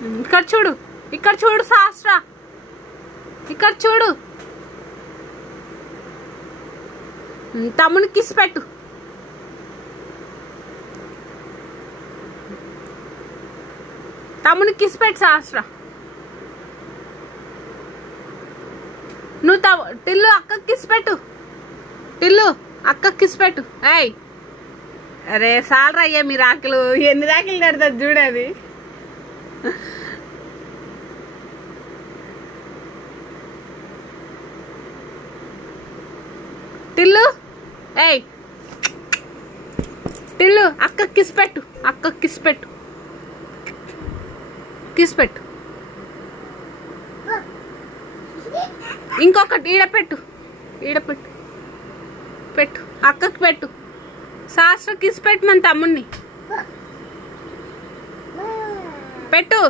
ఇక్కడ చూడు, ఇక్కడ చూడు శాస్త్ర, ఇక్కడ చూడు. తమ్ముని కిస్ పెట్టు. తమ్ముని కిస్ పెట్టు శాస్త్ర. నువ్వు టిల్లు అక్కకి కిస్ పెట్టు. టిల్లు అక్కకి కిస్ పెట్టు. ఏయ్ అరే సాలరా అయ్యా మీ రాకులు, ఎన్ని రాకులు నడుతుంది చూడది. టిల్లు ఏయ్ టిల్లు అక్కకి కిస్ పెట్టు. అక్కకి కిస్ పెట్టు. కిస్ పెట్టు. ఇంకొకటి ఈడ పెట్టు. ఈడ పెట్టు. పెట్టు అక్కకి పెట్టు. శాస్త్ర కిస్ పెట్టు మన తమ్ముడిని పెట్టు.